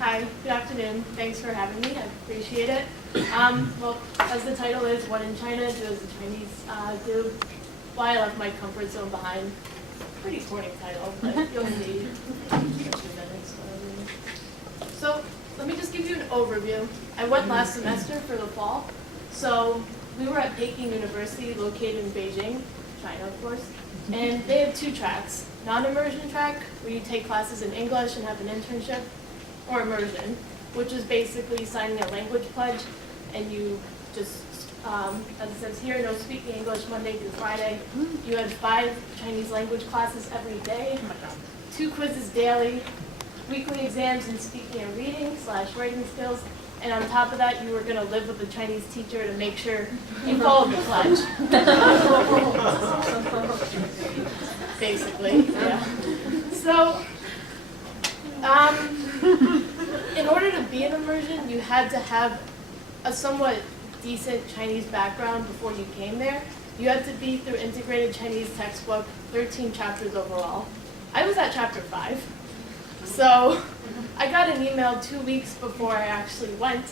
Hi, good afternoon. Thanks for having me. I appreciate it. Well, as the title is, what in China do as the Chinese do? Why I left my comfort zone behind. Pretty corny title, but you'll see. So let me just give you an overview. I went last semester for the fall. So we were at Peking University, located in Beijing, China, of course. And they have two tracks. Non-immersion track, where you take classes in English and have an internship, or immersion, which is basically signing a language pledge, and you just, as it says here, no speaking English Monday through Friday. You had 5 Chinese language classes every day, 2 quizzes daily, weekly exams in speaking and reading / writing skills, and on top of that, you were going to live with a Chinese teacher to make sure you followed the pledge. Basically, yeah. So, in order to be an immersion, you had to have a somewhat decent Chinese background before you came there. You had to be through integrated Chinese textbook, 13 chapters overall. I was at chapter 5. So I got an email 2 weeks before I actually went,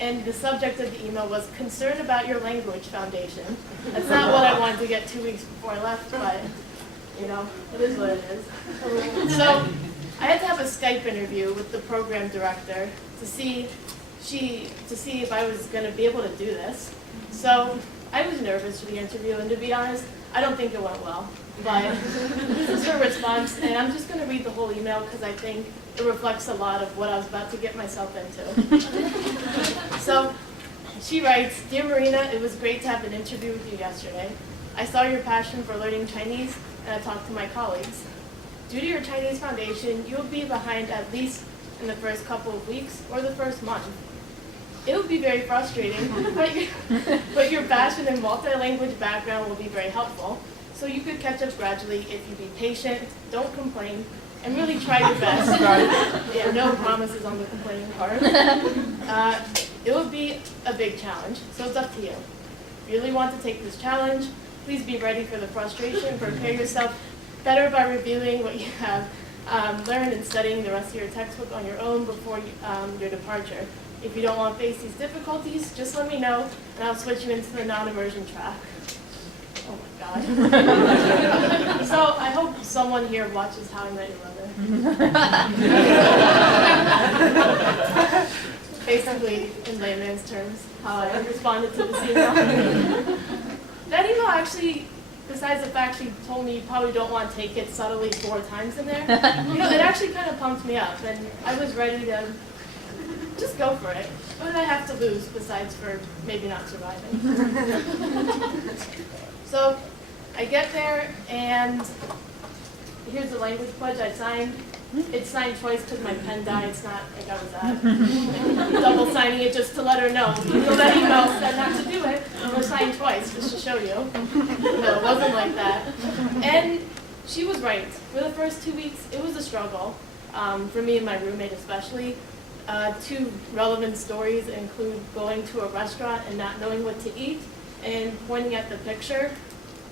and the subject of the email was concerned about your language foundation. That's not what I wanted to get 2 weeks before I left, but you know, it is what it is. So I had to have a Skype interview with the program director to see if I was going to be able to do this. So I was nervous for the interview, and to be honest, I don't think it went well. But this is her response, and I'm just going to read the whole email because I think it reflects a lot of what I was about to get myself into. So she writes, "Dear Marina, it was great to have an interview with you yesterday. I saw your passion for learning Chinese, and I talked to my colleagues. Due to your Chinese foundation, you will be behind at least in the first couple of weeks or the first month. It will be very frustrating, but your passion and multi-language background will be very helpful. So you could catch up gradually if you be patient, don't complain, and really try your best." Yeah, no promises on the complaining part. "It will be a big challenge, so it's up to you. If you really want to take this challenge, please be ready for the frustration. Prepare yourself better by reviewing what you have learned and studying the rest of your textbook on your own before your departure. If you don't want to face these difficulties, just let me know, and I'll switch you into the non-immersion track." Oh my God. So I hope someone here watches How I Met Your Mother. Basically, in layman's terms, how I responded to this email. That email actually, besides the fact she told me you probably don't want to take it subtly 4 times in there, you know, it actually kind of pumped me up, and I was ready to just go for it. What did I have to lose besides for maybe not surviving? So I get there, and here's the language pledge I signed. It's signed twice because my pen died. It's not like I was double signing it just to let her know. Even though that email said not to do it, it was signed twice just to show you. No, it wasn't like that. And she was right. For the first 2 weeks, it was a struggle, for me and my roommate especially. 2 relevant stories include going to a restaurant and not knowing what to eat, and pointing at the picture.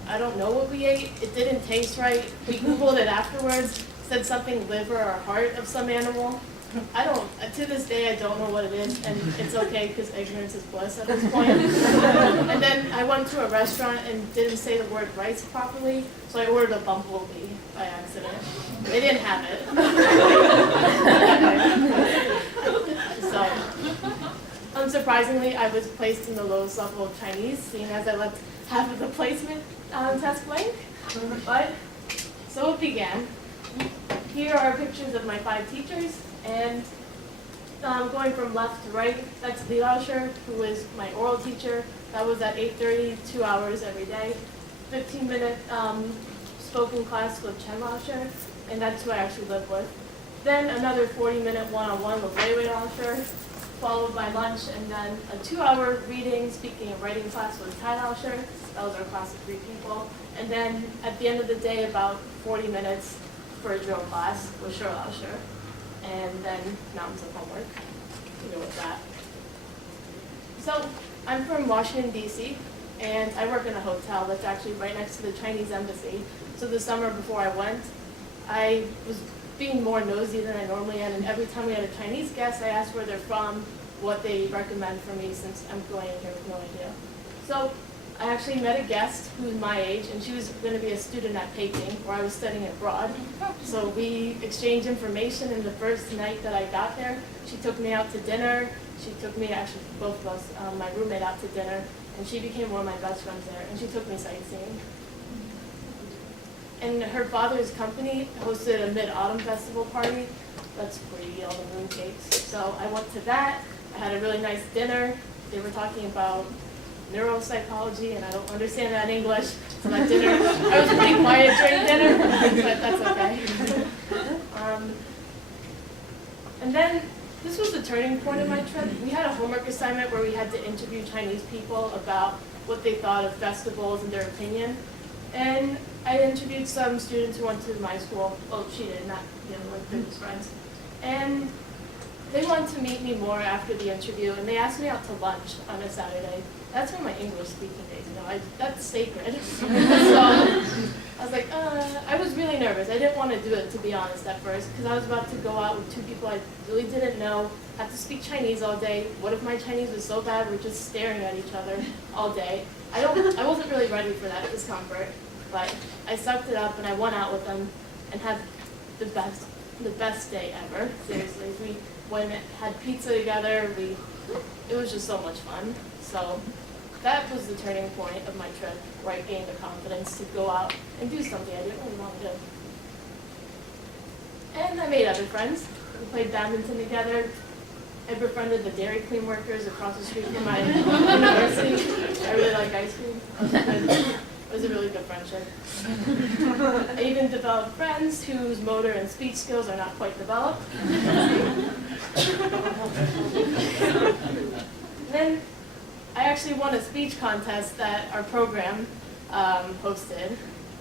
I don't know what we ate. It didn't taste right. We Googled it afterwards. Said something liver or heart of some animal. To this day, I don't know what it is, and it's okay because ignorance is bliss at this point. And then I went to a restaurant and didn't say the word rice properly, so I ordered a bumblebee by accident. They didn't have it. So, unsurprisingly, I was placed in the lowest level of Chinese, seeing as I left half of the placement test blank. But, so it began. Here are pictures of my 5 teachers, and going from left to right, that's Li Laosher, who is my oral teacher. That was at 8:30, 2 hours every day. 15-minute spoken class with Chen Laosher, and that's who I actually live with. Then another 40-minute one-on-one with Wei Laosher, followed by lunch, and then a 2-hour reading, speaking, and writing class with Tai Laosher. That was our class of 3 people. And then at the end of the day, about 40 minutes for a drill class with Shi Laosher. And then mountains of homework to go with that. So I'm from Washington, D.C., and I work in a hotel that's actually right next to the Chinese embassy. So the summer before I went, I was being more nosy than I normally am, and every time we had a Chinese guest, I asked where they're from, what they recommend for me since I'm going in here with no idea. So I actually met a guest who's my age, and she was going to be a student at Peking, where I was studying abroad. So we exchanged information, and the first night that I got there, she took me out to dinner. She took me, actually both of us, my roommate out to dinner, and she became one of my best friends there, and she took me sightseeing. And her father's company hosted a mid-autumn festival party. That's where you eat all the moon cakes. So I went to that. I had a really nice dinner. They were talking about neuropsychology, and I don't understand that in English. So that dinner, I was pretty quiet during dinner, but that's okay. And then this was the turning point of my trip. We had a homework assignment where we had to interview Chinese people about what they thought of festivals and their opinion. And I interviewed some students who went to my school. Well, she did, not like business friends. And they wanted to meet me more after the interview, and they asked me out to lunch on a Saturday. That's one of my English speaking days, that's sacred. So I was like, I was really nervous. I didn't want to do it, to be honest, at first, because I was about to go out with two people I really didn't know, have to speak Chinese all day. What if my Chinese was so bad we're just staring at each other all day? I wasn't really ready for that discomfort, but I sucked it up and I went out with them and had the best day ever. Seriously, we went and had pizza together. It was just so much fun. So that was the turning point of my trip, where I gained the confidence to go out and do something I didn't really want to do. And I made other friends. We played badminton together. I befriended the Dairy Queen workers across the street from my university. I really like ice cream. It was a really good friendship. I even developed friends whose motor and speech skills are not quite developed. Then I actually won a speech contest that our program hosted.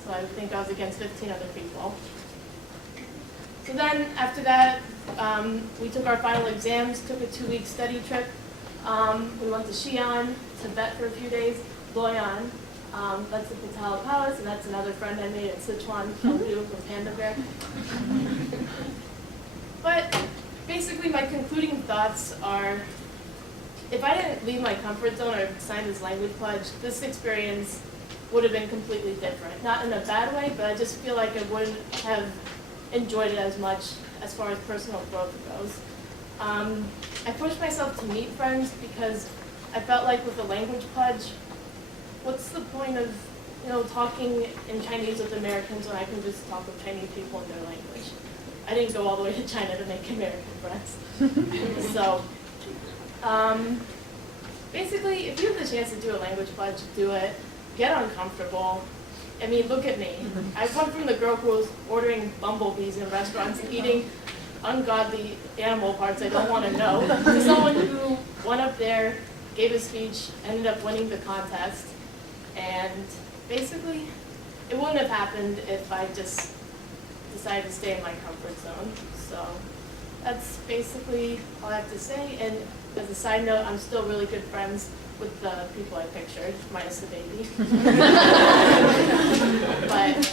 So I think I was against 15 other people. So then after that, we took our final exams, took a 2-week study trip. We went to Xi'an, Tibet for a few days, Luoyang. That's the Patala Palace, and that's another friend I made in Sichuan, Chengdu from Panda Bear. But basically my concluding thoughts are, if I didn't leave my comfort zone or sign this language pledge, this experience would have been completely different. Not in a bad way, but I just feel like I wouldn't have enjoyed it as much as far as personal growth goes. I pushed myself to meet friends because I felt like with the language pledge, what's the point of talking in Chinese with Americans when I can just talk with Chinese people in their language? I didn't go all the way to China to make American friends. So basically, if you have the chance to do a language pledge, do it. Get uncomfortable. I mean, look at me. I went from the girl who was ordering bumblebees in restaurants and eating ungodly animal parts I don't want to know, to someone who went up there, gave a speech, ended up winning the contest. And basically, it wouldn't have happened if I just decided to stay in my comfort zone. So that's basically all I have to say. And as a side note, I'm still really good friends with the people I pictured, minus the baby. But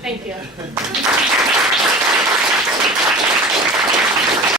thank you.